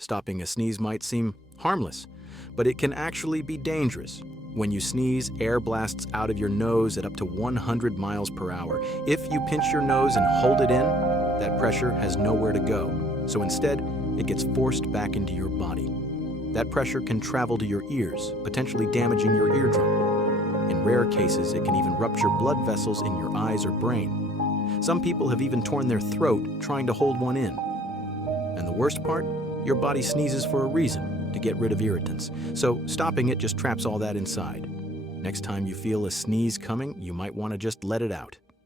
Stopping a sneeze might seem harmless, but it can actually be dangerous. When you sneeze, air blasts out of your nose at up to 100 miles per hour. If you pinch your nose and hold it in, that pressure has nowhere to go. So instead, it gets forced back into your body. That pressure can travel to your ears, potentially damaging your eardrum. In rare cases, it can even rupture blood vessels in your eyes or brain. Some people have even torn their throat trying to hold one in. And the worst part? Your body sneezes for a reason, to get rid of irritants. So stopping it just traps all that inside. Next time you feel a sneeze coming, you might want to just let it out.